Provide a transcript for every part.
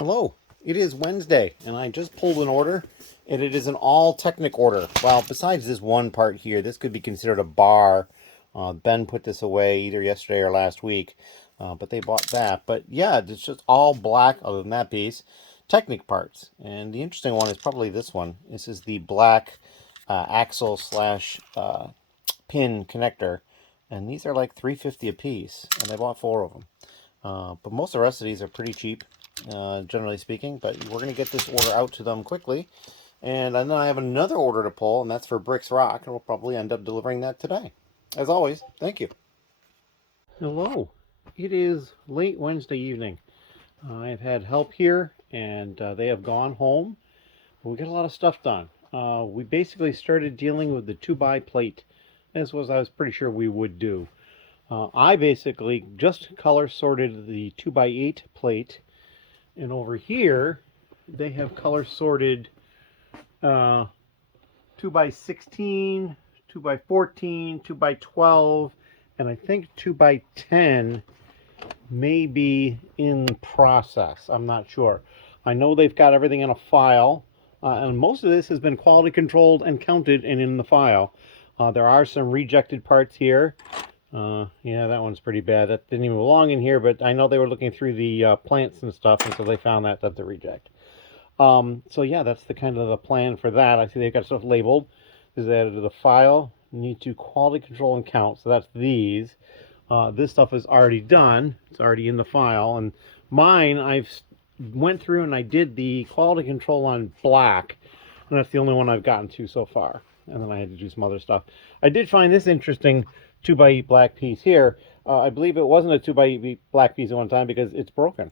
Hello, it is Wednesday, and I just pulled an order, and it is an all Technic order. Well, besides this one part here, this could be considered a bar. Ben put this away either yesterday or last week, but they bought that. But yeah, it's just all black, other than that piece, Technic parts. And the interesting one is probably this one. This is the black axle slash pin connector, and these are like $3.50 a piece, and they bought 4 of them. But most of the rest of these are pretty cheap, generally speaking. But we're going to get this order out to them quickly. And then I have another order to pull, and that's for ROC, and we'll probably end up delivering that today. As always, thank you. Hello. It is late Wednesday evening. I've had help here, and they have gone home. But we got a lot of stuff done. We basically started dealing with the 2x plate, as was I was pretty sure we would do. I basically just color sorted the 2x8 plate, and over here they have color sorted 2x16, 2x14, 2x12, and I think 2x10 may be in process. I'm not sure. I know they've got everything in a file, and most of this has been quality controlled and counted and in the file. There are some rejected parts here. Yeah, that one's pretty bad. That didn't even belong in here, but I know they were looking through the plants and stuff, and so they found that's a reject. So yeah, that's the kind of the plan for that. I see they've got stuff labeled. This is added to the file. You need to quality control and count. So that's these. This stuff is already done. It's already in the file. And mine, I've went through and I did the quality control on black, and that's the only one I've gotten to so far. And then I had to do some other stuff. I did find this interesting 2x8 black piece here. I believe it wasn't a 2x8 black piece at one time because it's broken.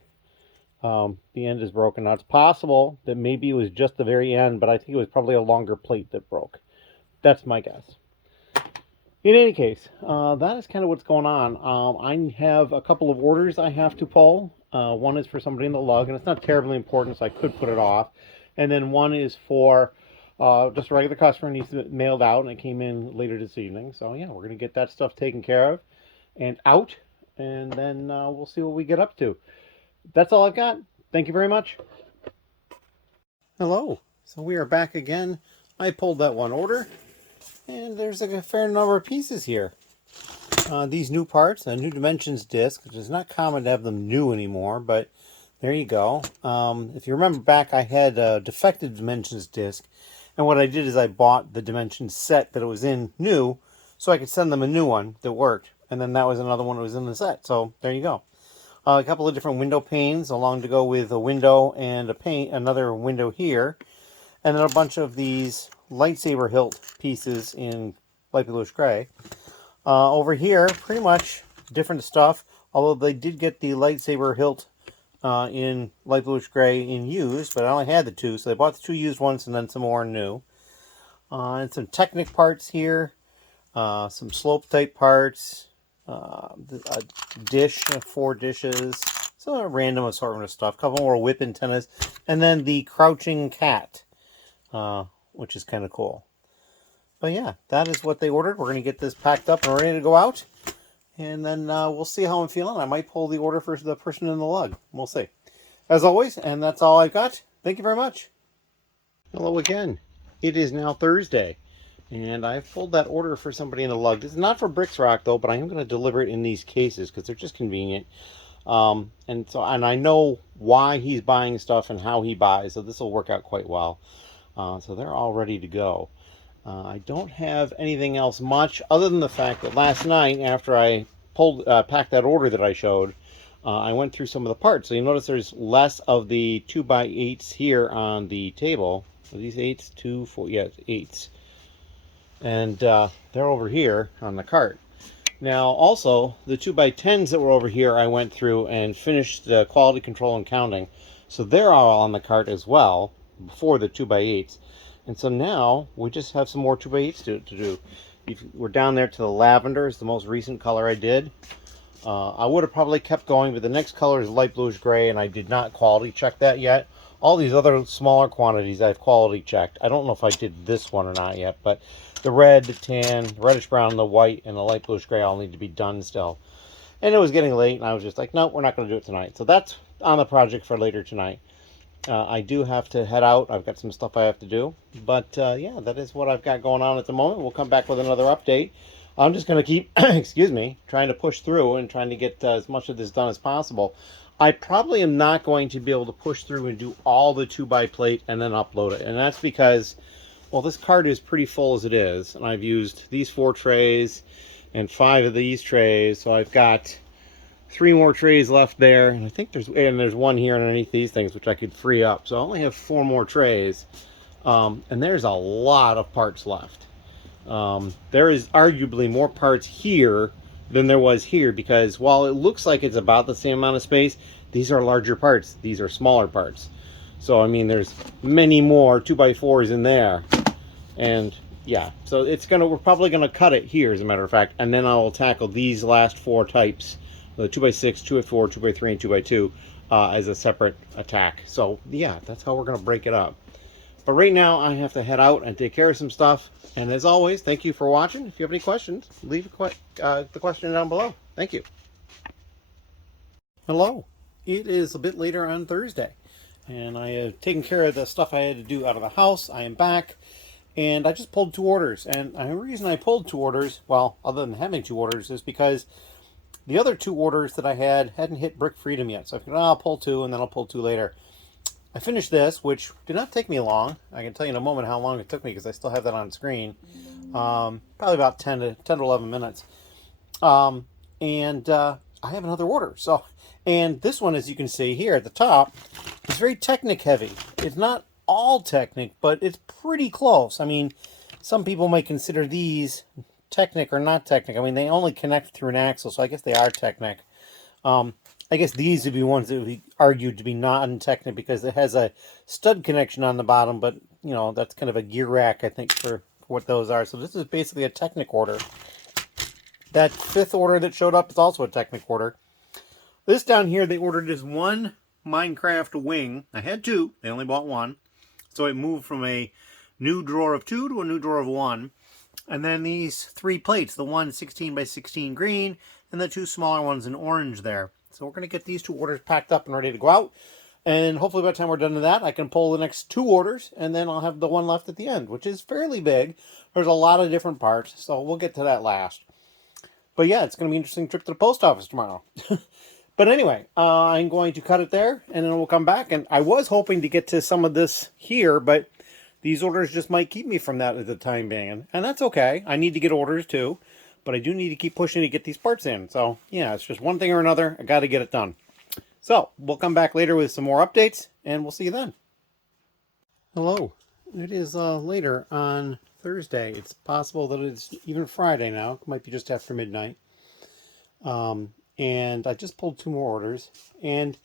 The end is broken. Now, it's possible that maybe it was just the very end, but I think it was probably a longer plate that broke. That's my guess. In any case, that is kind of what's going on. I have a couple of orders I have to pull. One is for somebody in the lug, and it's not terribly important, so I could put it off. And then one is for just a regular customer, needs to be mailed out, and it came in later this evening. So yeah, we're going to get that stuff taken care of and out, and then we'll see what we get up to. That's all I've got. Thank you very much. Hello. So we are back again. I pulled that one order, and there's a fair number of pieces here. These new parts, a new dimensions disc, which is not common to have them new anymore, but there you go. If you remember back, I had a defective dimensions disc, and what I did is I bought the dimensions set that it was in new, so I could send them a new one that worked, and then that was another one that was in the set. So there you go. A couple of different window panes along to go with a window and a pane, another window here, and then a bunch of these lightsaber hilt pieces in light bluish gray. Over here, pretty much different stuff, although they did get the lightsaber hilt in light bluish gray in used, but I only had the 2, so they bought the 2 used ones and then some more new. And some Technic parts here, some slope type parts, a dish, 4 dishes, so a random assortment of stuff, a couple more whip antennas, and then the crouching cat, which is kind of cool. But yeah, that is what they ordered. We're going to get this packed up and ready to go out. And then we'll see how I'm feeling. I might pull the order for the person in the lug. We'll see. As always, and that's all I've got. Thank you very much. Hello again. It is now Thursday, and I've pulled that order for somebody in the lug. This is not for ROC though, but I am going to deliver it in these cases because they're just convenient. And I know why he's buying stuff and how he buys, so this will work out quite well. So they're all ready to go. I don't have anything else much other than the fact that last night after I packed that order that I showed, I went through some of the parts. So you notice there's less of the 2x8s here on the table. Are these 8s? 2, 4, yeah, 8s. And they're over here on the cart. Now also, the 2x10s that were over here I went through and finished the quality control and counting. So they're all on the cart as well before the 2x8s. And so now we just have some more 2x8s to do. We're down there to the lavender, is the most recent color I did. I would have probably kept going, but the next color is light bluish gray, and I did not quality check that yet. All these other smaller quantities I've quality checked. I don't know if I did this one or not yet, but the red, the tan, the reddish brown, the white, and the light bluish gray all need to be done still. And it was getting late, and I was just like, nope, we're not going to do it tonight. So that's on the project for later tonight. I do have to head out. I've got some stuff I have to do. But yeah, that is what I've got going on at the moment. We'll come back with another update. I'm just going to keep, excuse me, trying to push through and trying to get as much of this done as possible. I probably am not going to be able to push through and do all the 2x plate and then upload it. And that's because, well, this cart is pretty full as it is. And I've used these 4 trays and 5 of these trays. So I've got 3 more trays left there, and I think there's one here underneath these things which I could free up. So I only have 4 more trays, and there's a lot of parts left. There is arguably more parts here than there was here, because while it looks like it's about the same amount of space, these are larger parts. These are smaller parts. So I mean, there's many more 2x4s in there, and yeah, so we're probably gonna cut it here, as a matter of fact, and then I'll tackle these last 4 types. The 2x6, 2x4, 2x3, and 2x2 as a separate attack. So yeah, that's how we're going to break it up. But right now, I have to head out and take care of some stuff. And as always, thank you for watching. If you have any questions, leave the question down below. Thank you. Hello. It is a bit later on Thursday, and I have taken care of the stuff I had to do out of the house. I am back, and I just pulled 2 orders. And the reason I pulled 2 orders, well, other than having 2 orders, is because the other 2 orders that I hadn't hit Brick Freedom yet. So I figured, I'll pull 2 and then I'll pull 2 later. I finished this, which did not take me long. I can tell you in a moment how long it took me because I still have that on screen. Probably about 10 to 11 minutes. I have another order. And this one, as you can see here at the top, is very Technic heavy. It's not all Technic, but it's pretty close. I mean, some people might consider these Technic or not Technic. I mean, they only connect through an axle, so I guess they are Technic. I guess these would be ones that would be argued to be non-Technic because it has a stud connection on the bottom, but, you know, that's kind of a gear rack, I think, for what those are. So this is basically a Technic order. That 5th order that showed up is also a Technic order. This down here, they ordered is 1 Minecraft wing. I had 2. They only bought 1. So it moved from a new drawer of 2 to a new drawer of 1. And then these 3 plates, the one 16 by 16 green and the 2 smaller ones in orange there. So we're going to get these 2 orders packed up and ready to go out. And hopefully by the time we're done with that, I can pull the next 2 orders, and then I'll have the one left at the end, which is fairly big. There's a lot of different parts, so we'll get to that last. But yeah, it's going to be an interesting trip to the post office tomorrow. But anyway, I'm going to cut it there, and then we'll come back. And I was hoping to get to some of this here, but these orders just might keep me from that at the time being. And that's okay. I need to get orders too. But I do need to keep pushing to get these parts in. So, yeah, it's just one thing or another. I got to get it done. So, we'll come back later with some more updates. And we'll see you then. Hello. It is later on Thursday. It's possible that it's even Friday now. It might be just after midnight. And I just pulled 2 more orders. And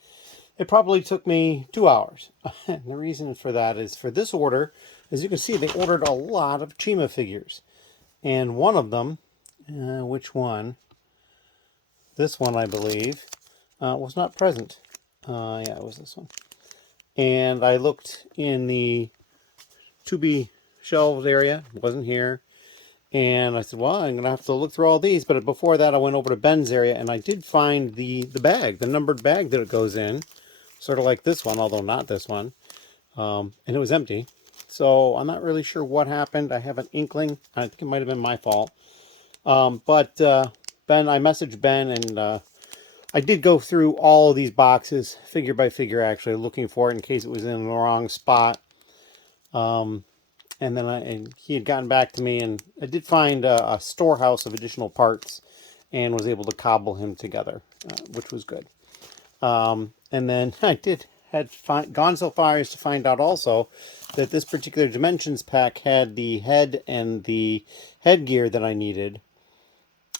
it probably took me 2 hours. And the reason for that is for this order, as you can see, they ordered a lot of Chima figures. And one of them, which one? This one, I believe, was not present. Yeah, it was this one. And I looked in the to-be shelved area. It wasn't here. And I said, well, I'm going to have to look through all these. But before that, I went over to Ben's area, and I did find the bag, the numbered bag that it goes in. Sort of like this one, although not this one. And it was empty. So I'm not really sure what happened. I have an inkling. I think it might have been my fault. But Ben, I messaged Ben, and I did go through all of these boxes, figure by figure, actually, looking for it in case it was in the wrong spot. And then he had gotten back to me, and I did find a storehouse of additional parts and was able to cobble him together, which was good. And then I had gone so far as to find out also that this particular Dimensions pack had the head and the headgear that I needed,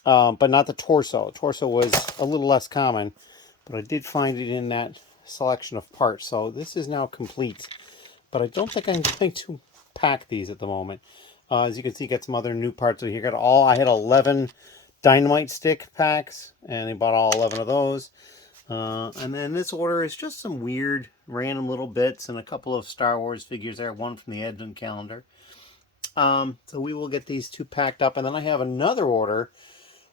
but not the torso. Torso was a little less common, but I did find it in that selection of parts. So this is now complete, but I don't think I'm going to pack these at the moment. As you can see, got some other new parts. So here I had 11 dynamite stick packs, and they bought all 11 of those. And then this order is just some weird random little bits and a couple of Star Wars figures there, one from the Advent calendar. So we will get these 2 packed up, and then I have another order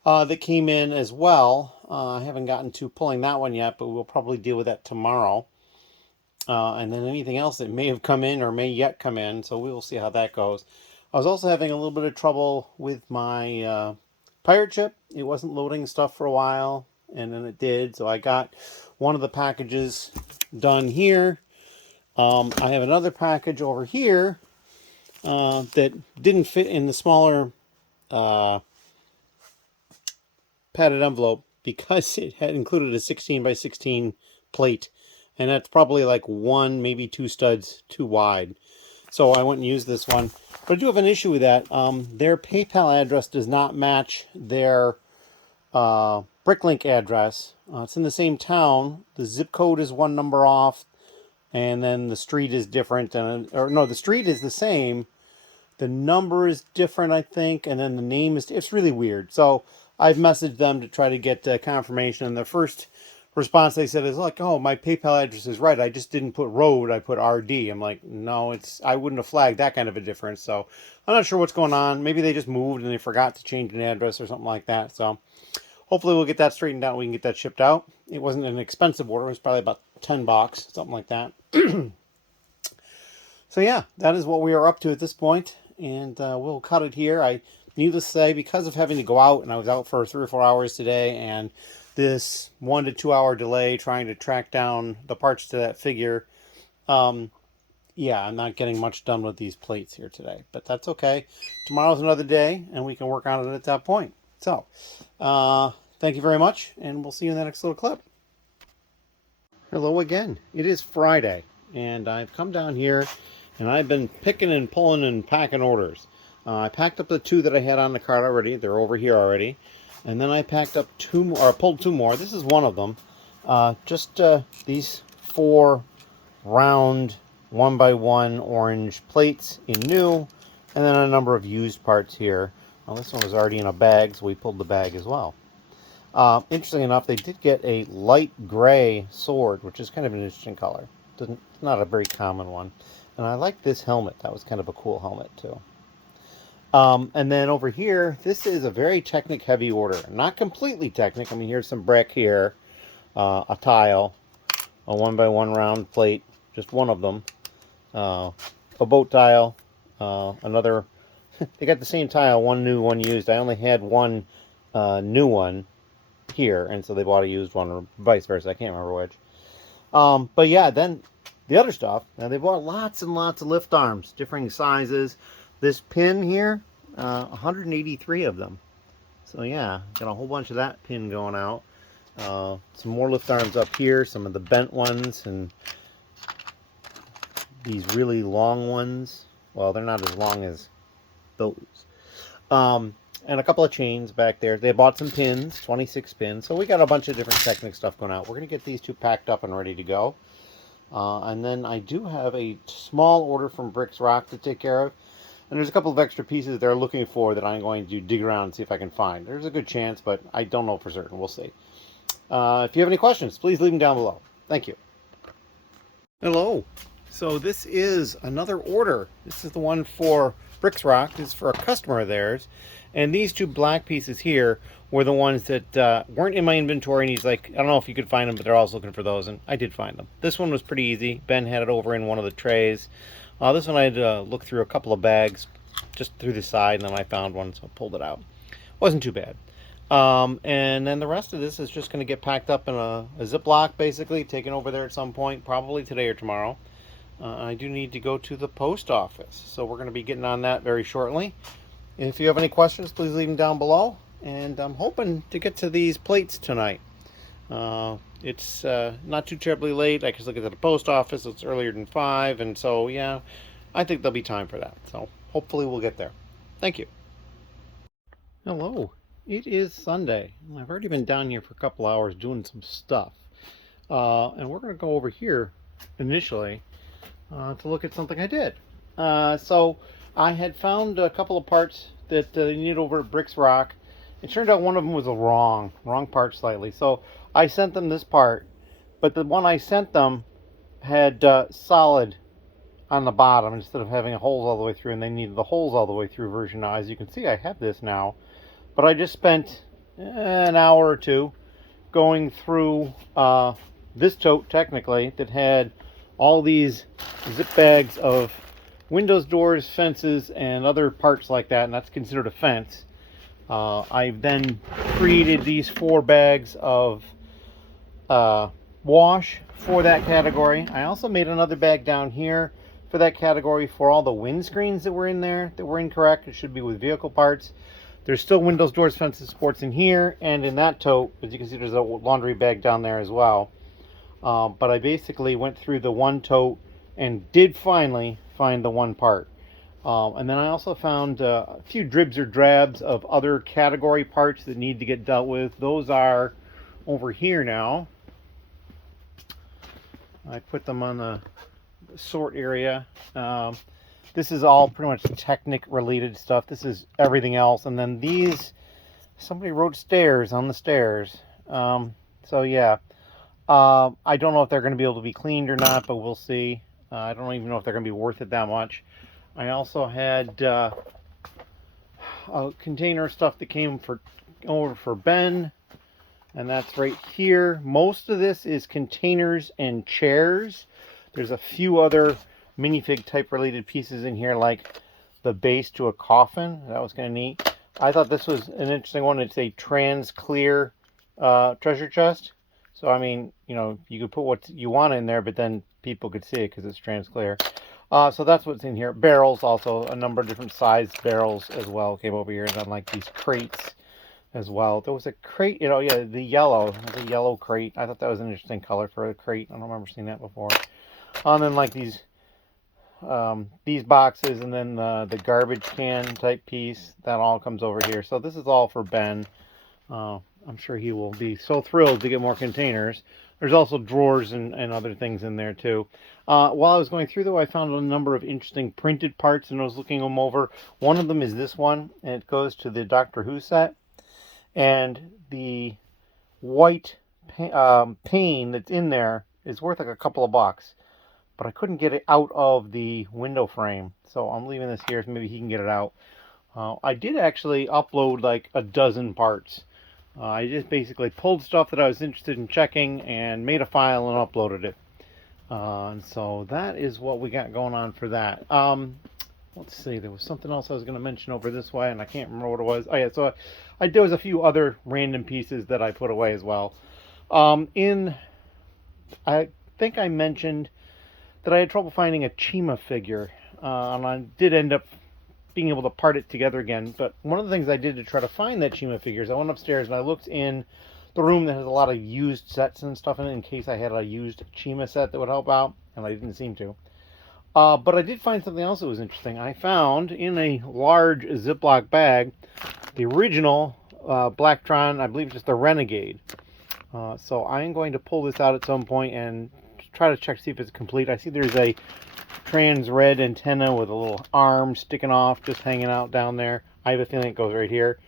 that came in as well. I haven't gotten to pulling that one yet, but we'll probably deal with that tomorrow. and then anything else that may have come in or may yet come in. So we will see how that goes. I was also having a little bit of trouble with my pirate ship. It wasn't loading stuff for a while, and then it did. So I got one of the packages done here. I have another package over here that didn't fit in the smaller padded envelope because it had included a 16 by 16 plate, and that's probably like one, maybe two studs too wide. So I went and used this one. But I do have an issue with that. Their PayPal address does not match their Bricklink address. It's in the same town. The zip code is one number off, and then the street is different. Or no, the street is the same. The number is different, I think, and then the name is... It's really weird. So I've messaged them to try to get confirmation, and the first response they said is like, oh, my PayPal address is right. I just didn't put road. I put RD. I'm like, no, I wouldn't have flagged that kind of a difference. So I'm not sure what's going on. Maybe they just moved and they forgot to change an address or something like that. So hopefully we'll get that straightened out. We can get that shipped out. It wasn't an expensive order. It was probably about $10, something like that. So yeah, that is what we are up to at this point. And we'll cut it here. Needless to say, because of having to go out, and I was out for 3 or 4 hours today, and this 1 to 2 hour delay trying to track down the parts to that figure, yeah, I'm not getting much done with these plates here today, but that's okay. Tomorrow's another day, and we can work on it at that point. So, thank you very much, and we'll see you in the next little clip. Hello again. It is Friday, and I've come down here, and I've been picking and pulling and packing orders. I packed up the 2 that I had on the cart already. They're over here already. And then I packed up 2 more, or pulled 2 more. This is one of them. Just these 4 round 1x1 orange plates in new, and then a number of used parts here. Well, this one was already in a bag, so we pulled the bag as well. Interestingly enough, they did get a light gray sword, which is kind of an interesting color. It's not a very common one. And I like this helmet. That was kind of a cool helmet, too. And then over here, this is a very Technic heavy order. Not completely Technic. I mean, here's some brick here, a tile, a 1x1 round plate, just one of them, a boat tile, another, they got the same tile, one new, one used. I only had one new one here, and so they bought a used one, or vice versa. I can't remember which. But yeah, then the other stuff, now they bought lots and lots of lift arms, differing sizes. This pin here, 183 of them. So yeah, got a whole bunch of that pin going out. Some more lift arms up here, some of the bent ones, and these really long ones. Well, they're not as long as those. And a couple of chains back there. They bought some pins, 26 pins. So we got a bunch of different Technic stuff going out. We're going to get these 2 packed up and ready to go. And then I do have a small order from ROC to take care of. And there's a couple of extra pieces they're looking for that I'm going to dig around and see if I can find. There's a good chance, but I don't know for certain. We'll see. If you have any questions, please leave them down below. Thank you. Hello. So this is another order. This is the one for ROC. This is for a customer of theirs. And these 2 black pieces here were the ones that weren't in my inventory. And he's like, I don't know if you could find them, but they're always looking for those. And I did find them. This one was pretty easy. Ben had it over in one of the trays. This one I had to look through a couple of bags just through the side, and then I found one, so I pulled it out. Wasn't too bad. And then the rest of this is just going to get packed up in a Ziploc, basically, taken over there at some point, probably today or tomorrow. I do need to go to the post office, so we're going to be getting on that very shortly. If you have any questions, please leave them down below. And I'm hoping to get to these plates tonight. It's not too terribly late. I can still get to the post office. It's earlier than 5, and so yeah, I think there'll be time for that. So hopefully we'll get there. Thank you. Hello. It is Sunday. I've already been down here for a couple hours doing some stuff, and we're going to go over here initially to look at something I did. So I had found a couple of parts that they needed over at ROC. It turned out one of them was a wrong part slightly. So I sent them this part, but the one I sent them had solid on the bottom instead of having holes all the way through, and they needed the holes all the way through version. Now, as you can see, I have this now, but I just spent an hour or 2 going through this tote, technically, that had all these zip bags of windows, doors, fences, and other parts like that, and that's considered a fence. I've then created these 4 bags of wash for that category. I also made another bag down here for that category for all the windscreens that were in there that were incorrect. It should be with vehicle parts. There's still windows, doors, fences, sports in here, and in that tote, as you can see, there's a laundry bag down there as well. But I basically went through the one tote and did finally find the one part. And then I also found a few dribs or drabs of other category parts that need to get dealt with. Those are over here now. I put them on the sort area. This is all pretty much Technic related stuff. This is everything else. And then these, somebody wrote stairs on the stairs. So yeah, I don't know if they're going to be able to be cleaned or not, but we'll see. I don't even know if they're going to be worth it that much. I also had a container of stuff that came over for Ben, and that's right here. Most of this is containers and chairs. There's a few other minifig type related pieces in here, like the base to a coffin. That was kind of neat. I thought this was an interesting one. It's a trans clear treasure chest. So I mean, you know, you could put what you want in there, but then people could see it because it's trans clear. So that's what's in here. Barrels, also a number of different sized barrels as well came over here, and then like these crates as well. There was a crate, you know, yeah, the yellow crate. I thought that was an interesting color for a crate. I don't remember seeing that before. And then like these boxes, and then the garbage can type piece that all comes over here. So this is all for Ben. I'm sure he will be so thrilled to get more containers. There's also drawers and other things in there too. While I was going through though, I found a number of interesting printed parts, and I was looking them over. One of them is this one, and it goes to the Doctor Who set. And the white pane that's in there is worth like a couple of bucks. But I couldn't get it out of the window frame. So I'm leaving this here so maybe he can get it out. I did actually upload like a dozen parts. I just basically pulled stuff that I was interested in checking and made a file and uploaded it. And so that is what we got going on for that. Let's see, there was something else I was going to mention over this way, and I can't remember what it was. Oh yeah, so there was a few other random pieces that I put away as well. I think I mentioned that I had trouble finding a Chima figure, and I did end up being able to part it together again. But one of the things I did to try to find that Chima figure is I went upstairs and I looked in the room that has a lot of used sets and stuff in it, in case I had a used Chima set that would help out, and I didn't seem to. But I did find something else that was interesting. I found in a large Ziploc bag the original Blacktron, I believe just the Renegade. So I'm going to pull this out at some point and try to check to see if it's complete. I see there's a trans red antenna with a little arm sticking off, just hanging out down there. I have a feeling it goes right here.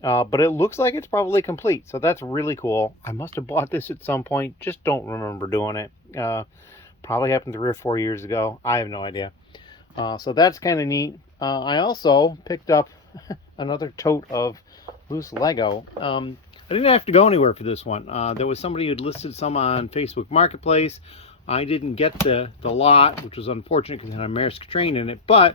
But it looks like it's probably complete, so that's really cool. I must have bought this at some point, just don't remember doing it. Probably happened 3 or 4 years ago. I have no idea. So that's kind of neat. I also picked up another tote of loose Lego. I didn't have to go anywhere for this one. There was somebody who'd listed some on Facebook Marketplace. I didn't get the lot, which was unfortunate because it had a Maersk train in it, but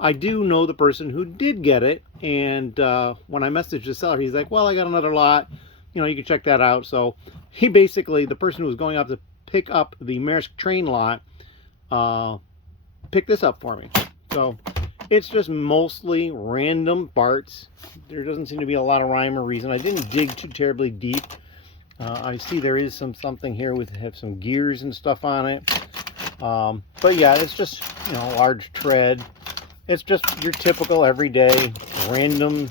I do know the person who did get it, and when I messaged the seller, he's like, well, I got another lot, you know, you can check that out. So he basically, the person who was going up to pick up the Maersk train lot, picked this up for me. So it's just mostly random parts. There doesn't seem to be a lot of rhyme or reason. I didn't dig too terribly deep. I see there is something here with have some gears and stuff on it. But yeah, it's just, you know, large tread. It's just your typical everyday random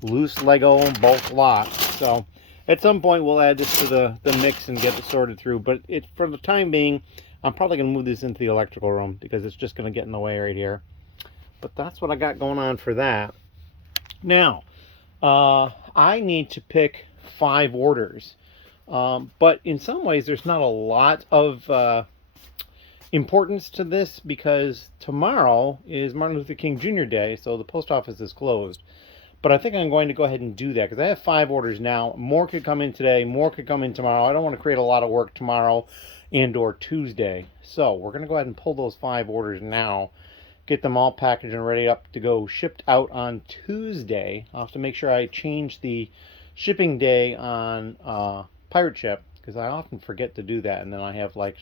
loose Lego bulk lot. So at some point we'll add this to the mix and get it sorted through. But for the time being, I'm probably going to move this into the electrical room because it's just going to get in the way right here. But that's what I got going on for that. Now, I need to pick 5 orders. But in some ways, there's not a lot of importance to this because tomorrow is Martin Luther King Jr. Day, so the post office is closed. But I think I'm going to go ahead and do that because I have 5 orders now. More could come in today. More could come in tomorrow. I don't want to create a lot of work tomorrow and or Tuesday. So we're going to go ahead and pull those 5 orders now. Get them all packaged and ready up to go shipped out on Tuesday. I'll have to make sure I change the shipping day on Pirate Ship because I often forget to do that. And then I have like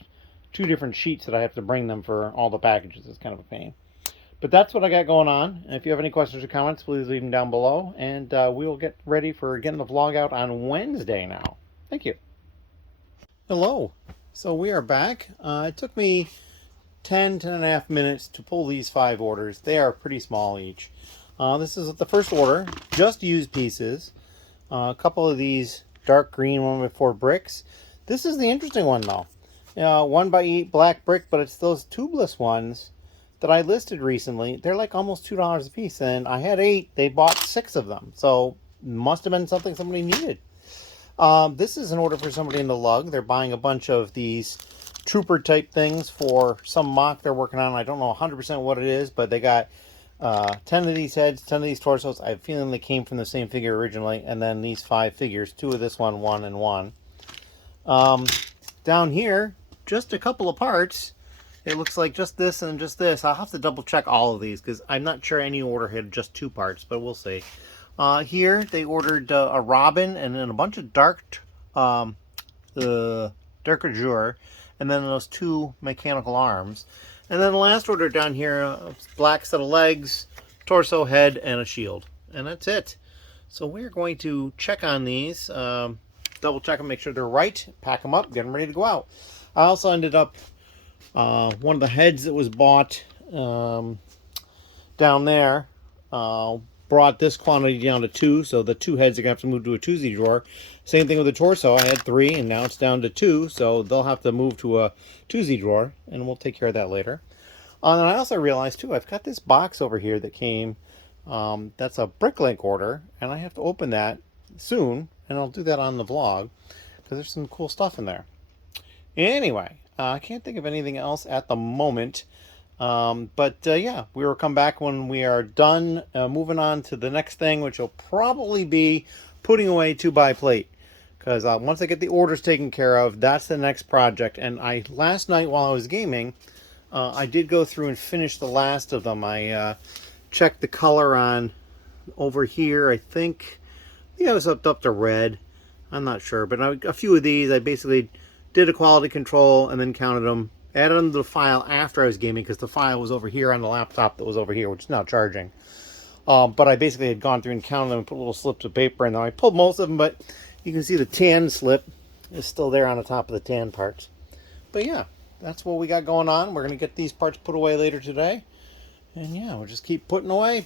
2 different sheets that I have to bring them for all the packages. It's kind of a pain. But that's what I got going on. And if you have any questions or comments, please leave them down below. And we will get ready for getting the vlog out on Wednesday now. Thank you. Hello. So we are back. It took me 10 and a half minutes to pull these 5 orders. They are pretty small each. This is the first order. Just used pieces. A couple of these dark green 1x4 bricks. This is the interesting one though. 1x8 black brick, but it's those tubeless ones that I listed recently. They're like almost $2 a piece, and I had 8. They bought 6 of them, so must have been something somebody needed. This is an order for somebody in the lug. They're buying a bunch of these trooper type things for some mock they're working on. I don't know 100% what it is, but they got 10 of these heads, 10 of these torsos. I have a feeling they came from the same figure originally, and then these 5 figures, 2 of this one, 1 and 1. Down here, just a couple of parts. It looks like just this and just this. I'll have to double check all of these because I'm not sure any order had just 2 parts, but we'll see. Here they ordered a robin and then a bunch of dark azure, and then those 2 mechanical arms. And then the last order down here, a black set of legs, torso, head, and a shield. And that's it. So we're going to check on these, double check them, make sure they're right, pack them up, get them ready to go out. I also ended up one of the heads that was bought down there brought this quantity down to 2, so the 2 heads are going to have to move to a 2Z drawer. Same thing with the torso. I had 3 and now it's down to 2, so they'll have to move to a 2Z drawer, and we'll take care of that later. And I also realized too, I've got this box over here that came, that's a Bricklink order, and I have to open that soon, and I'll do that on the vlog because there's some cool stuff in there. Anyway, I can't think of anything else at the moment. Yeah, we will come back when we are done moving on to the next thing, which will probably be putting away 2x plate. Because once I get the orders taken care of, that's the next project. And last night while I was gaming, I did go through and finish the last of them. I checked the color on over here. I think it was up to red. I'm not sure. But a few of these, I basically did a quality control and then counted them, added them to the file after I was gaming because the file was over here on the laptop that was over here, which is now charging. But I basically had gone through and counted them and put little slips of paper in there. I pulled most of them, but you can see the tan slip is still there on the top of the tan parts. But yeah, that's what we got going on. We're going to get these parts put away later today. And yeah, we'll just keep putting away,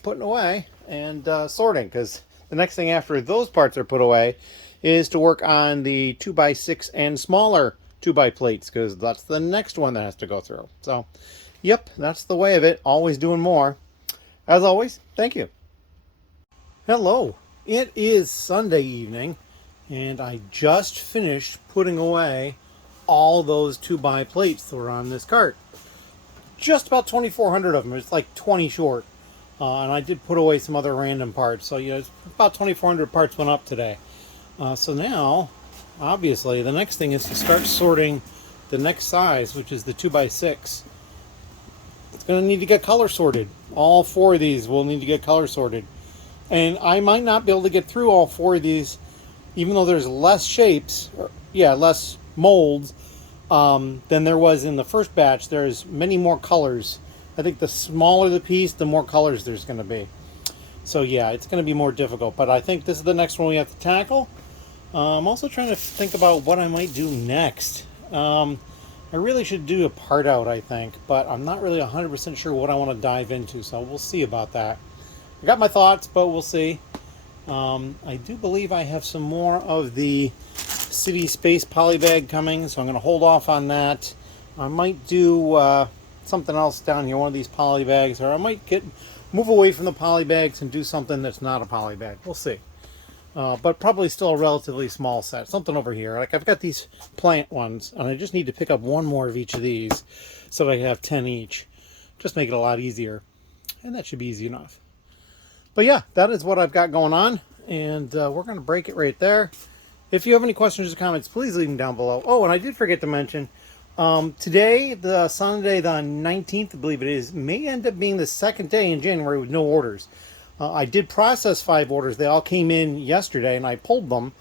and sorting, because the next thing after those parts are put away is to work on the 2x6 and smaller 2x plates, because that's the next one that has to go through. So, yep, that's the way of it. Always doing more. As always, thank you. Hello. It is Sunday evening, and I just finished putting away all those 2x plates that were on this cart. Just about 2,400 of them. It's like 20 short. And I did put away some other random parts. So, yeah, it's about 2,400 parts went up today. So now, obviously, the next thing is to start sorting the next size, which is the 2x6. It's going to need to get color sorted. All 4 of these will need to get color sorted. And I might not be able to get through all 4 of these, even though there's less shapes, less molds than there was in the first batch. There's many more colors. I think the smaller the piece, the more colors there's going to be. So yeah, it's going to be more difficult. But I think this is the next one we have to tackle. I'm also trying to think about what I might do next. I really should do a part out, I think, but I'm not really 100% sure what I want to dive into, so we'll see about that. I got my thoughts, but we'll see. I do believe I have some more of the City Space Polybag coming, so I'm going to hold off on that. I might do something else down here, one of these polybags, or I might move away from the polybags and do something that's not a polybag. We'll see. But probably still a relatively small set. Something over here. Like I've got these plant ones, and I just need to pick up 1 more of each of these so that I have 10 each. Just make it a lot easier. And that should be easy enough. But yeah, that is what I've got going on, and we're going to break it right there. If you have any questions or comments, please leave them down below. Oh, and I did forget to mention, today, the Sunday the 19th, I believe it is, may end up being the second day in January with no orders. I did process 5 orders. They all came in yesterday, and I pulled them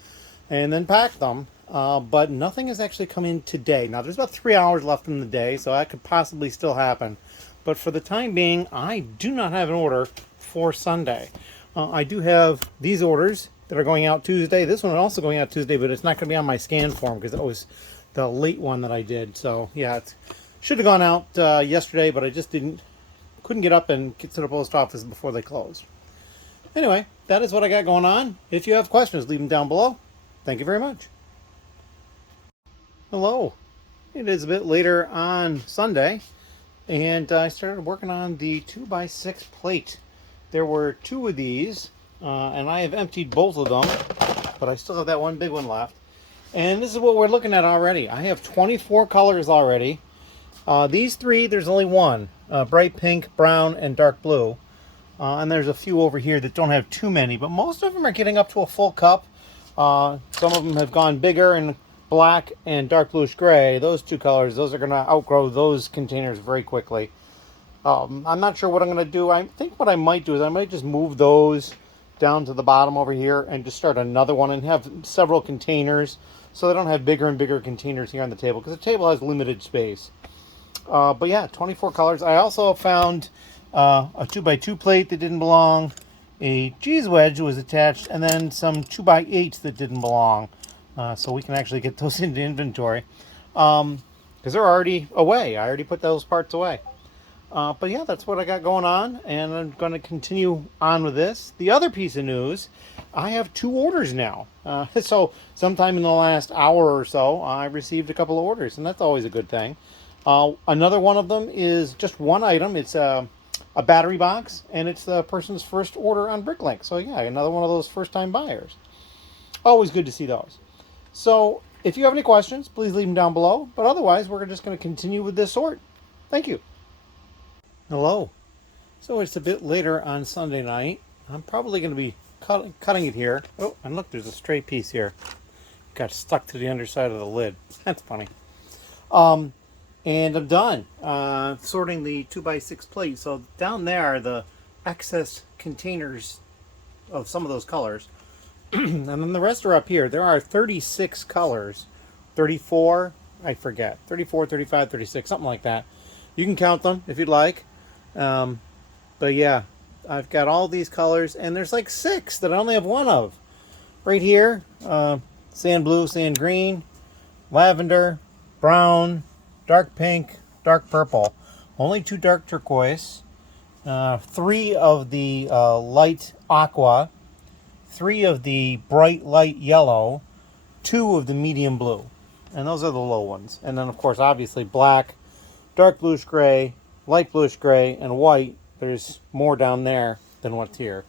and then packed them. But nothing has actually come in today. Now, there's about 3 hours left in the day, so that could possibly still happen. But for the time being, I do not have an order for Sunday. I do have these orders that are going out Tuesday. This one is also going out Tuesday, but it's not going to be on my scan form because it was the late one that I did. So, yeah, it should have gone out yesterday, but I just couldn't get up and get to the post office before they closed. Anyway, that is what I got going on. If you have questions, leave them down below. Thank you very much. Hello. It is a bit later on Sunday, and I started working on the 2x6 plate. There were 2 of these, and I have emptied both of them, but I still have that one big one left. And this is what we're looking at already. I have 24 colors already. These 3, there's only one, bright pink, brown, and dark blue. And there's a few over here that don't have too many, but most of them are getting up to a full cup. Some of them have gone bigger, and black and dark bluish gray, those 2 colors, those are going to outgrow those containers very quickly. I'm not sure what I'm going to do. I think what I might do is I might just move those down to the bottom over here and just start another one and have several containers so they don't have bigger and bigger containers here on the table, because the table has limited space. But yeah, 24 colors. I also found a 2x2 plate that didn't belong, a cheese wedge was attached, and then some 2x8s that didn't belong. So we can actually get those into inventory, because they're already away. I already put those parts away. But yeah, that's what I got going on, and I'm going to continue on with this. The other piece of news, I have 2 orders now. So sometime in the last hour or so, I received a couple of orders, and that's always a good thing. Another one of them is just one item. It's a battery box, and it's the person's first order on Bricklink. So yeah, another one of those first-time buyers. Always good to see those. So if you have any questions, please leave them down below. But otherwise, we're just going to continue with this sort. Thank you. Hello. So it's a bit later on Sunday night. I'm probably going to be cutting it here. Oh, and look, there's a stray piece here. Got stuck to the underside of the lid. That's funny. And I'm done sorting the 2x6 plate. So down there are the excess containers of some of those colors. And then the rest are up here. There are 36 colors. 34, I forget. 34, 35, 36, something like that. You can count them if you'd like. But yeah, I've got all these colors, and there's like 6 that I only have 1 of. Right here, sand blue, sand green, lavender, brown, dark pink, dark purple. Only 2 dark turquoise. 3 of the light aqua. 3 of the bright light yellow, 2 of the medium blue, and those are the low ones. And then of course, obviously, black, dark bluish gray, light bluish gray, and white. There's more down there than what's here.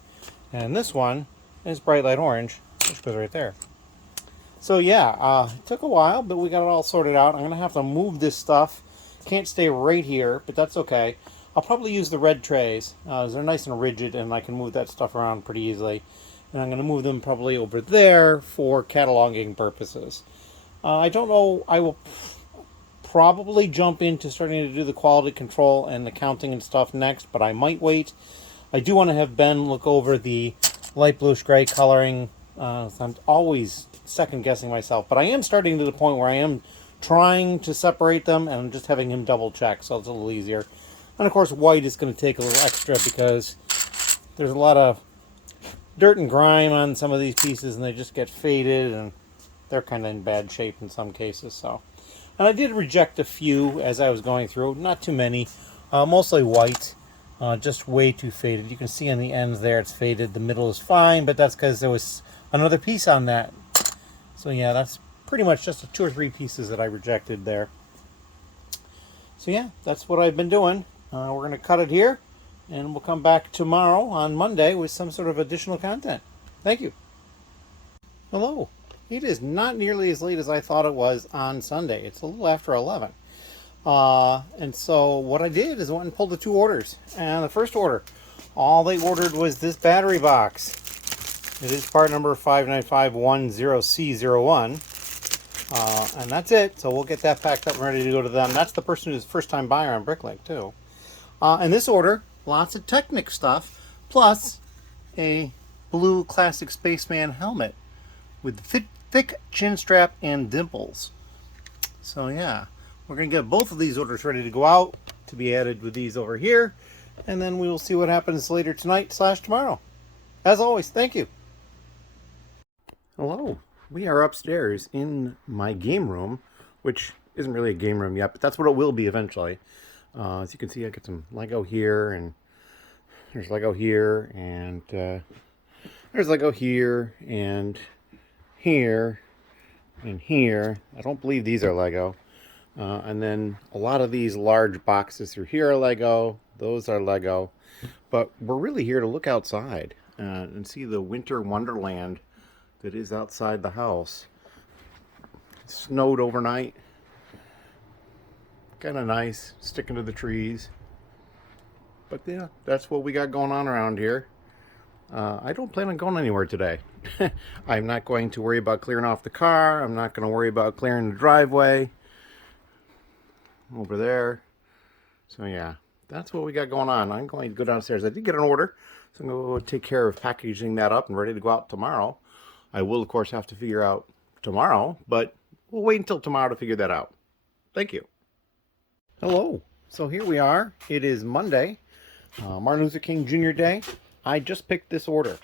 And this one is bright light orange, which goes right there. So yeah, it took a while, but we got it all sorted out. I'm gonna have to move this stuff. Can't stay right here, but that's okay. I'll probably use the red trays. They're nice and rigid, and I can move that stuff around pretty easily. And I'm going to move them probably over there for cataloging purposes. I don't know. I will probably jump into starting to do the quality control and the counting and stuff next, but I might wait. I do want to have Ben look over the light bluish gray coloring. I'm always second guessing myself, but I am starting to the point where I am trying to separate them, and I'm just having him double check, so it's a little easier. And of course, white is going to take a little extra because there's a lot of dirt and grime on some of these pieces, and they just get faded, and they're kind of in bad shape in some cases. So, and I did reject a few as I was going through, not too many, mostly white, just way too faded. You can see on the ends there it's faded. The middle is fine, but that's because there was another piece on that. So yeah, that's pretty much just 2 or 3 pieces that I rejected there. So yeah, that's what I've been doing. We're going to cut it here, and we'll come back tomorrow on Monday with some sort of additional content. Thank you. Hello. It is not nearly as late as I thought it was on Sunday. It's a little after 11. And so what I did is I went and pulled the 2 orders. And the first order, All they ordered was this battery box. It is part number 59510C01. And that's it. So we'll get that packed up and ready to go to them. That's the person who's first time buyer on Bricklink too. And this order, lots of Technic stuff, plus a blue classic spaceman helmet with thick chin strap and dimples. So yeah, we're going to get both of these orders ready to go out to be added with these over here. And then we will see what happens later tonight / tomorrow. As always, thank you. Hello. We are upstairs in my game room, which isn't really a game room yet, but that's what it will be eventually. As you can see, I got some Lego here, and there's Lego here, and there's Lego here, and here, and here. I don't believe these are Lego. And then a lot of these large boxes through here are Lego. Those are Lego. But we're really here to look outside and see the winter wonderland that is outside the house. It snowed overnight. Kind of nice, sticking to the trees. But yeah, that's what we got going on around here. I don't plan on going anywhere today. I'm not going to worry about clearing off the car. I'm not going to worry about clearing the driveway over there. So yeah, that's what we got going on. I'm going to go downstairs. I did get an order, so I'm going to go take care of packaging that up and ready to go out tomorrow. I will, of course, have to figure out tomorrow, but we'll wait until tomorrow to figure that out. Thank you. Hello. So here we are. It is Monday, Martin Luther King Jr. Day. I just picked this order.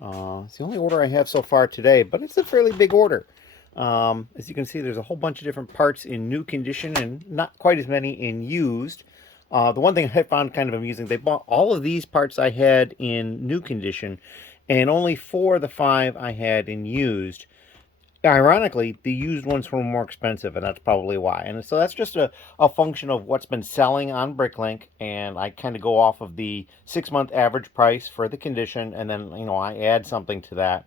It's the only order I have so far today, but it's a fairly big order. As you can see, there's a whole bunch of different parts in new condition and not quite as many in used. The one thing I found kind of amusing, they bought all of these parts I had in new condition and only 4 of the 5 I had in used. Ironically, the used ones were more expensive, and that's probably why. And so that's just a function of what's been selling on Bricklink, and I kind of go off of the 6-month average price for the condition, and then, you know, I add something to that.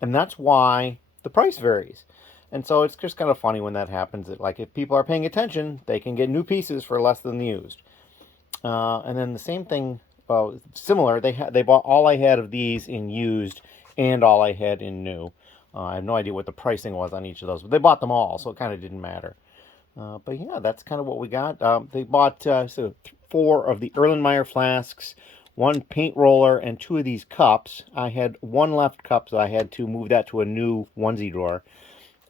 And that's why the price varies. And so it's just kind of funny when that happens. That, like, if people are paying attention, they can get new pieces for less than the used. And then the same thing, well, similar, they bought all I had of these in used and all I had in new. I have no idea what the pricing was on each of those, but they bought them all, so it kind of didn't matter. But yeah, that's kind of what we got. They bought 4 of the Erlenmeyer flasks, 1 paint roller, and 2 of these cups. I had 1 left cup, so I had to move that to a new onesie drawer.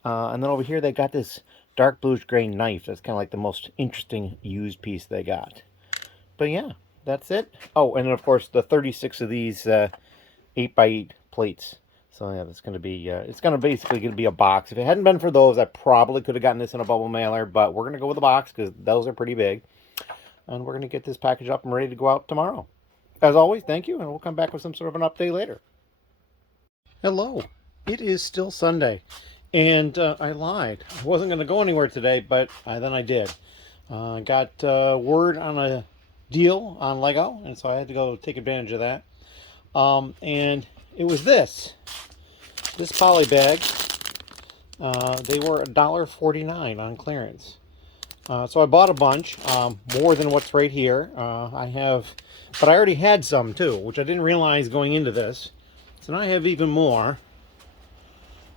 And then over here, they got this dark bluish gray knife. That's kind of like the most interesting used piece they got. But yeah, that's it. Oh, and then of course the 36 of these 8x8 plates. So yeah, that's going to be, it's going to basically going to be a box. If it hadn't been for those, I probably could have gotten this in a bubble mailer, but we're going to go with a box because those are pretty big. And we're going to get this package up and ready to go out tomorrow. As always, thank you, and we'll come back with some sort of an update later. Hello. It is still Sunday, and I lied. I wasn't going to go anywhere today, but then I did. Got word on a deal on Lego, and so I had to go take advantage of that. And it was this Polybag. They were $1.49 on clearance. So I bought a bunch, more than what's right here. But I already had some too, which I didn't realize going into this. So now I have even more.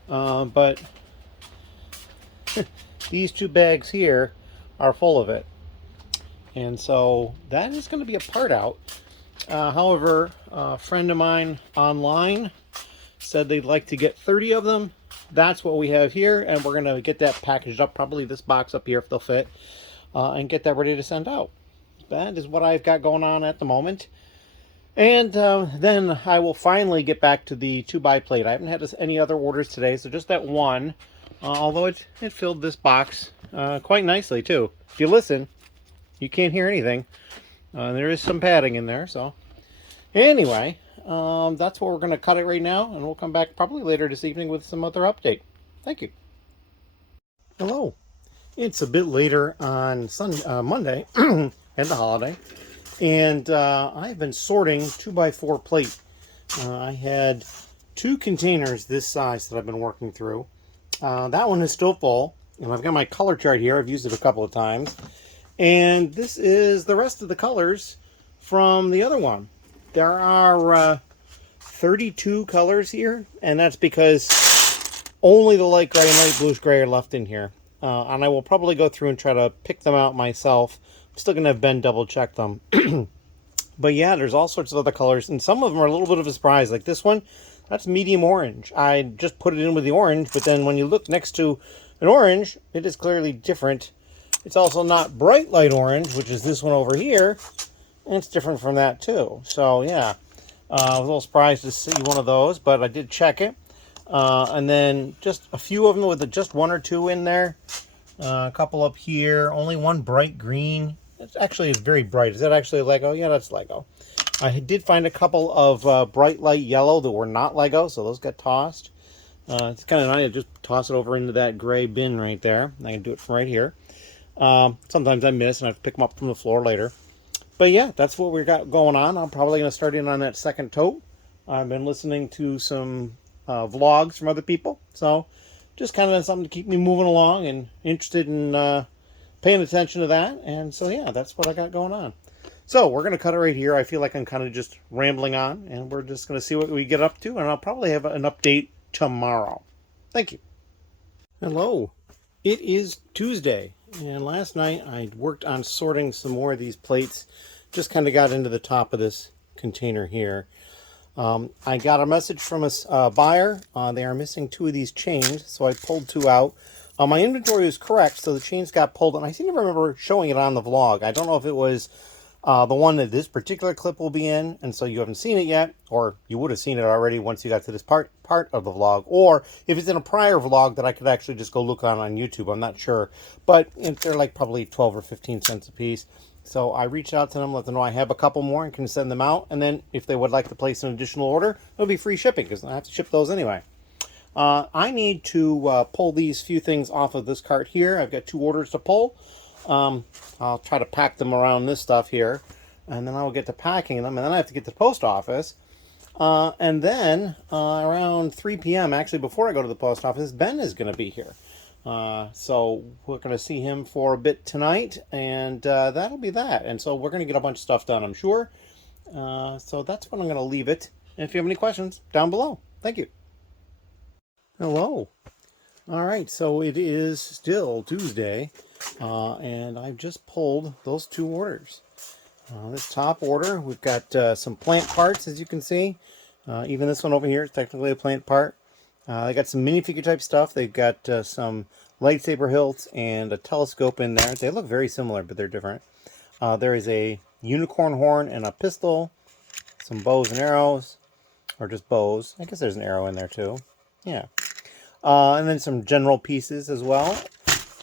But these 2 bags here are full of it. And so that is going to be a part out. However, a friend of mine online said they'd like to get 30 of them. That's what we have here, and we're going to get that packaged up, probably this box up here if they'll fit, and get that ready to send out. That is what I've got going on at the moment. And then I will finally get back to the 2x plate. I haven't had any other orders today, so just that one, although it filled this box quite nicely too. If you listen, you can't hear anything. There is some padding in there, so anyway, that's where we're going to cut it right now, and we'll come back probably later this evening with some other update. Thank you. Hello. It's a bit later on Monday, and the holiday, and I've been sorting 2x4 plate. I had 2 containers this size that I've been working through. That one is still full, and I've got my color chart here. I've used it a couple of times. And this is the rest of the colors from the other one. There are 32 colors here, and that's because only the light gray and light bluish gray are left in here. And I will probably go through and try to pick them out myself. I'm still going to have Ben double check them. But yeah, there's all sorts of other colors, and some of them are a little bit of a surprise. Like this one, that's medium orange. I just put it in with the orange, but then when you look next to an orange, it is clearly different. It's also not bright light orange, which is this one over here, and it's different from that too. So yeah, I was a little surprised to see one of those, but I did check it. And then just a few of them with just one or two in there. A couple up here, only one bright green. It's actually very bright. Is that actually Lego? Yeah, that's Lego. I did find a couple of bright light yellow that were not Lego, so those got tossed. It's kind of nice to just toss it over into that gray bin right there. I can do it from right here. Sometimes I miss and I have to pick them up from the floor later. But yeah, that's what we got going on. I'm probably going to start in on that second tote. I've been listening to some vlogs from other people, so just kind of something to keep me moving along and interested in paying attention to that. And so yeah, that's what I got going on. So we're going to cut it right here. I feel like I'm kind of just rambling on, and we're just going to see what we get up to, and I'll probably have an update tomorrow. Thank you. Hello. It is Tuesday, and last night I worked on sorting some more of these plates. Just kind of got into the top of this container here. I got a message from a buyer. They are missing two of these chains, so I pulled two out. My inventory was correct, so the chains got pulled, and I seem to remember showing it on the vlog. I don't know if it was the one that this particular clip will be in, and so you haven't seen it yet, or you would have seen it already once you got to this part of the vlog, or if it's in a prior vlog that I could actually just go look on YouTube. I'm not sure, but they're like probably 12 or 15 cents a piece. So I reached out to them, let them know I have a couple more and can send them out, and then if they would like to place an additional order, it'll be free shipping because I have to ship those anyway. I need to pull these few things off of this cart here. I've got two orders to pull. I'll try to pack them around this stuff here, and then I'll get to packing them, and then I have to get to the post office. And then around 3 p.m., actually before I go to the post office, Ben is going to be here. So we're going to see him for a bit tonight, and that'll be that. And so we're going to get a bunch of stuff done, I'm sure. So that's when I'm going to leave it. And if you have any questions, down below. Thank you. Hello. All right, so it is still Tuesday, and I've just pulled those two orders. This top order, we've got some plant parts, as you can see. Even this one over here is technically a plant part. They got some minifigure type stuff. They've got some lightsaber hilts and a telescope in there. They look very similar, but they're different. There is a unicorn horn and a pistol, some bows and arrows, or just bows. I guess there's an arrow in there too. Yeah. And then some general pieces as well.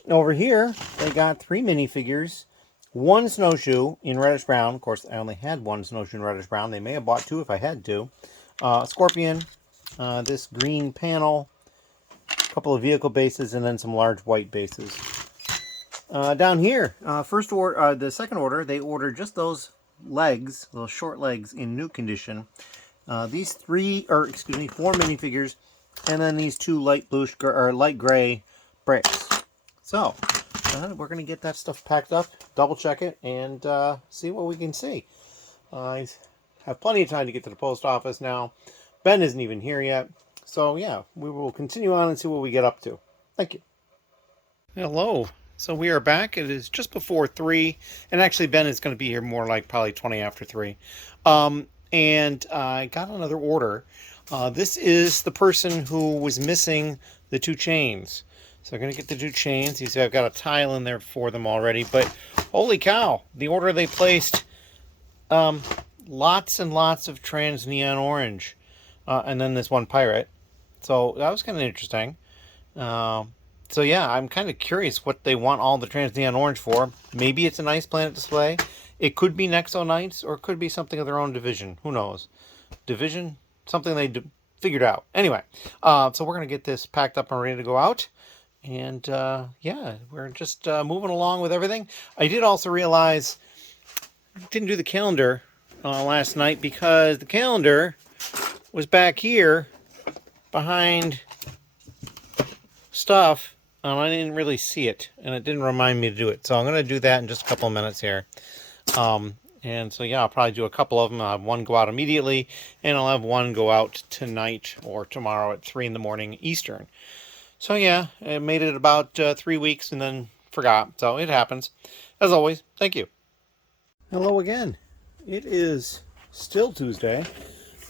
Over here, they got 3 minifigures. One snowshoe in reddish brown. Of course, I only had one snowshoe in reddish brown. They may have bought 2 if I had to. Scorpion, this green panel, a couple of vehicle bases, and then some large white bases. Down here, the second order, they ordered just those legs, those short legs in new condition. These 4 minifigures, and then these 2 light gray bricks. So, we're going to get that stuff packed up, double check it, and see what we can see. I have plenty of time to get to the post office now. Ben isn't even here yet. So yeah, we will continue on and see what we get up to. Thank you. Hello. So we are back. It is just before 3. And actually Ben is going to be here more like probably 20 after 3. And I got another order. This is the person who was missing the 2 chains. So I'm going to get the 2 chains. You see I've got a tile in there for them already. But holy cow, the order they placed, lots and lots of trans neon orange. And then this one pirate. So that was kind of interesting. So yeah, I'm kind of curious what they want all the trans neon orange for. Maybe it's a nice planet display. It could be Nexo Knights, or it could be something of their own division. Who knows? Division? Something they figured out. Anyway, so we're going to get this packed up and ready to go out. And yeah, we're just moving along with everything. I did also realize I didn't do the calendar last night because the calendar was back here behind stuff, and I didn't really see it, and it didn't remind me to do it. So I'm going to do that in just a couple of minutes here. And so yeah, I'll probably do a couple of them. I'll have one go out immediately, and I'll have one go out tonight or tomorrow at 3 in the morning Eastern. So yeah, I made it about 3 weeks and then forgot. So it happens. As always, thank you. Hello again. It is still Tuesday.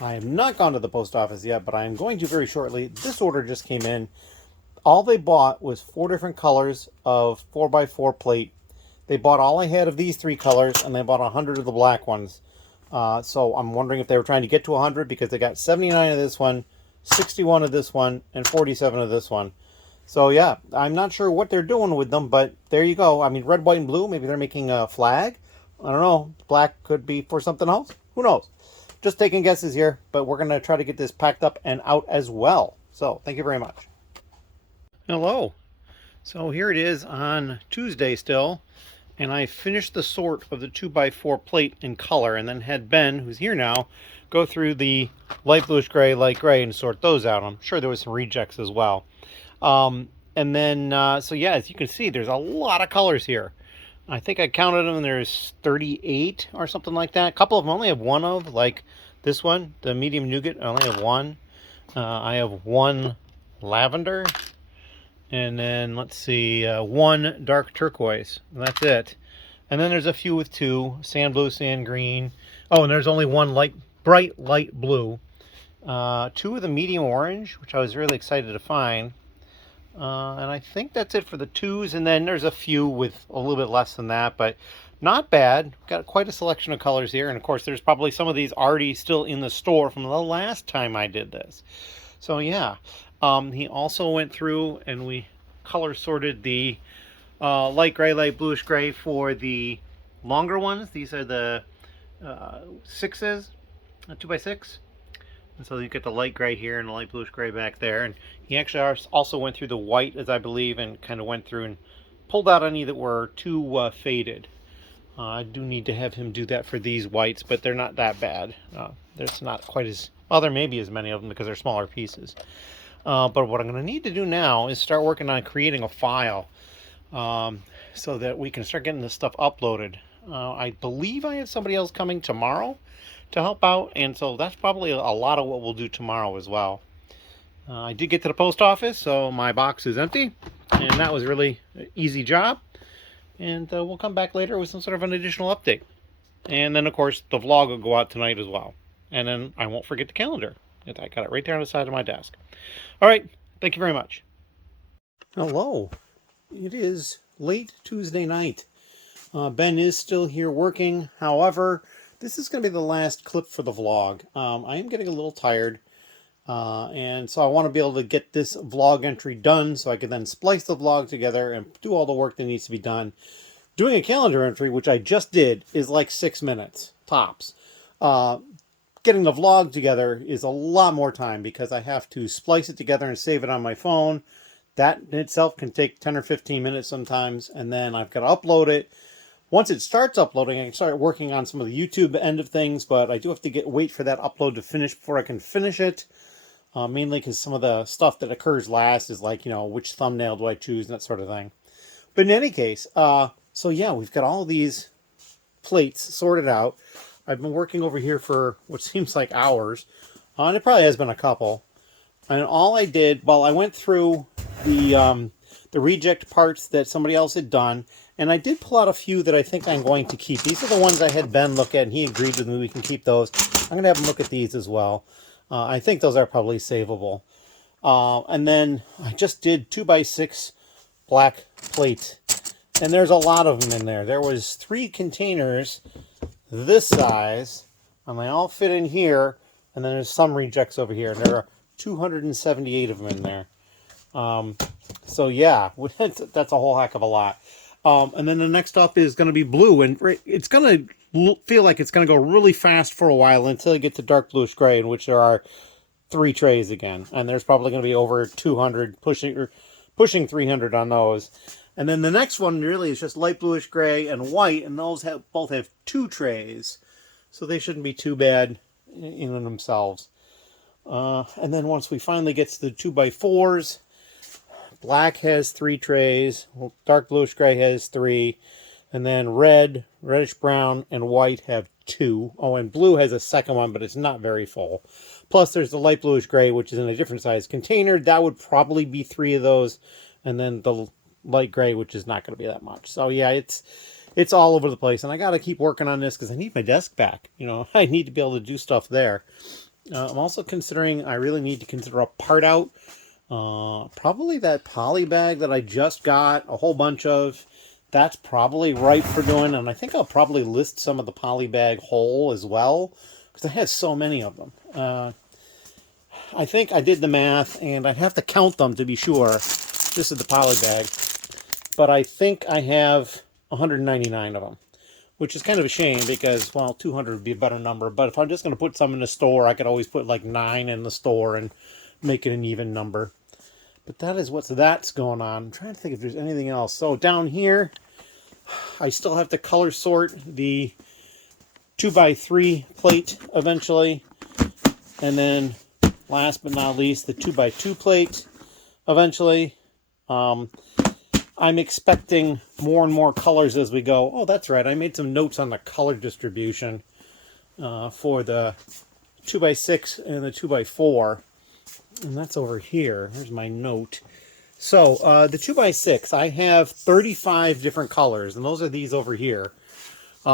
I have not gone to the post office yet, but I am going to very shortly. This order just came in. All they bought was 4 different colors of 4x4 plate. They bought all I had of these 3 colors, and they bought 100 of the black ones. So I'm wondering if they were trying to get to 100, because they got 79 of this one, 61 of this one, and 47 of this one. So yeah, I'm not sure what they're doing with them, but there you go. I mean, red, white, and blue. Maybe they're making a flag. I don't know. Black could be for something else. Who knows? Just taking guesses here, but we're going to try to get this packed up and out as well. So thank you very much. Hello. So here it is on Tuesday still, and I finished the sort of the 2x4 plate in color, and then had Ben, who's here now, go through the light bluish gray, light gray, and sort those out. I'm sure there was some rejects as well. And then, so yeah, as you can see, there's a lot of colors here. I think I counted them, and there's 38 or something like that. A couple of them I only have one of, like this one, the medium nougat, I only have one. I have one lavender, and then let's see, one dark turquoise. That's it. And then there's a few with 2, sand blue, sand green. Oh, and there's only one bright light blue. 2 of the medium orange, which I was really excited to find. And I think that's it for the 2s, and then there's a few with a little bit less than that, but not bad. Got quite a selection of colors here, and of course there's probably some of these already still in the store from the last time I did this. So yeah, he also went through and we color sorted the light gray, light bluish gray for the longer ones. These are the 6s, 2x6. And so you get the light gray here and the light bluish gray back there. And he actually also went through the white, as I believe, and kind of went through and pulled out any that were too faded. I do need to have him do that for these whites, but they're not that bad. There's not quite as, well, there may be as many of them because they're smaller pieces. But what I'm going to need to do now is start working on creating a file so that we can start getting this stuff uploaded. I believe I have somebody else coming tomorrow to help out, and so that's probably a lot of what we'll do tomorrow as well. I did get to the post office, so my box is empty, and that was really an easy job. And we'll come back later with some sort of an additional update. And then, of course, the vlog will go out tonight as well. And then I won't forget the calendar. I got it right there on the side of my desk. All right, thank you very much. Hello. It is late Tuesday night. Ben is still here working. However, this is going to be the last clip for the vlog. I am getting a little tired, and so I want to be able to get this vlog entry done so I can then splice the vlog together and do all the work that needs to be done. Doing a calendar entry, which I just did, is like 6 minutes, tops. Getting the vlog together is a lot more time because I have to splice it together and save it on my phone. That in itself can take 10 or 15 minutes sometimes, and then I've got to upload it. Once it starts uploading, I can start working on some of the YouTube end of things, but I do have to wait for that upload to finish before I can finish it. Mainly because some of the stuff that occurs last is like, which thumbnail do I choose and that sort of thing. But in any case, so yeah, we've got all these plates sorted out. I've been working over here for what seems like hours, and it probably has been a couple. And all I did, well, I went through the reject parts that somebody else had done, and I did pull out a few that I think I'm going to keep. These are the ones I had Ben look at, and he agreed with me we can keep those. I'm going to have him look at these as well. I think those are probably savable. And then I just did 2x6 black plate, and there's a lot of them in there. There was 3 containers this size, and they all fit in here, and then there's some rejects over here, and there are 278 of them in there. So yeah, that's a whole heck of a lot. And then the next up is going to be blue, and it's going to feel like it's going to go really fast for a while until you get to dark bluish gray, in which there are 3 trays again, and there's probably going to be over 200, pushing 300 on those. And then the next one really is just light bluish gray and white, and those both have 2 trays, so they shouldn't be too bad in themselves. And then once we finally get to the 2x4s, black has 3 trays, dark bluish gray has 3, And then red, reddish brown, and white have 2. Oh, and blue has a second one, but it's not very full. Plus, there's the light bluish gray, which is in a different size container. That would probably be 3 of those. And then the light gray, which is not going to be that much. So, yeah, it's all over the place. And I got to keep working on this because I need my desk back. You know, I need to be able to do stuff there. I'm also considering, I really need to consider a part out. Probably that Polybag that I just got a whole bunch of. That's probably ripe for doing, and I think I'll probably list some of the Polybag whole as well, because I had so many of them. I think I did the math, and I'd have to count them to be sure. This is the Polybag, but I think I have 199 of them, which is kind of a shame because, well, 200 would be a better number, but if I'm just going to put some in the store, I could always put like 9 in the store and make it an even number. But that is that's going on. I'm trying to think if there's anything else. So down here, I still have to color sort the 2x3 plate eventually. And then last but not least, the 2x2 plate eventually. I'm expecting more and more colors as we go. Oh, that's right. I made some notes on the color distribution for the 2x6 and the 2x4. And that's over here. Here's my note. So, the 2x6, I have 35 different colors, and those are these over here.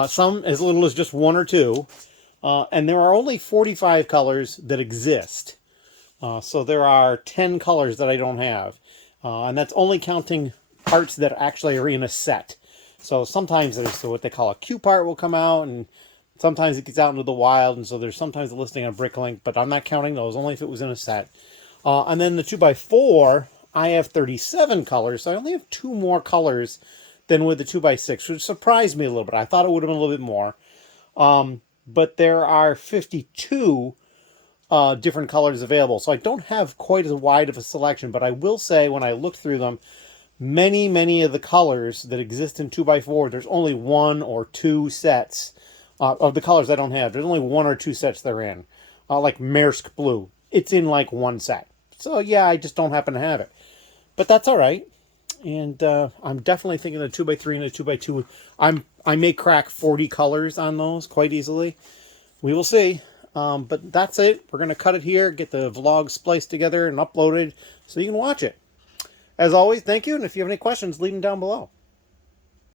Some as little as just 1 or 2. And there are only 45 colors that exist. So there are 10 colors that I don't have. And that's only counting parts that actually are in a set. So sometimes there's what they call a Q part will come out, and sometimes it gets out into the wild, and so there's sometimes a listing on Bricklink, but I'm not counting those, only if it was in a set. And then the 2x4, I have 37 colors, so I only have 2 more colors than with the 2x6, which surprised me a little bit. I thought it would have been a little bit more. But there are 52 different colors available, so I don't have quite as wide of a selection, but I will say when I looked through them, many of the colors that exist in 2x4, there's only 1 or 2 sets of the colors I don't have. There's only 1 or 2 sets they're in. Like Maersk Blue. It's in like 1 set. So yeah, I just don't happen to have it. But that's all right. And I'm definitely thinking the 2x3 and the 2x2. I may crack 40 colors on those quite easily. We will see. But that's it. We're going to cut it here, get the vlog spliced together and uploaded so you can watch it. As always, thank you. And if you have any questions, leave them down below.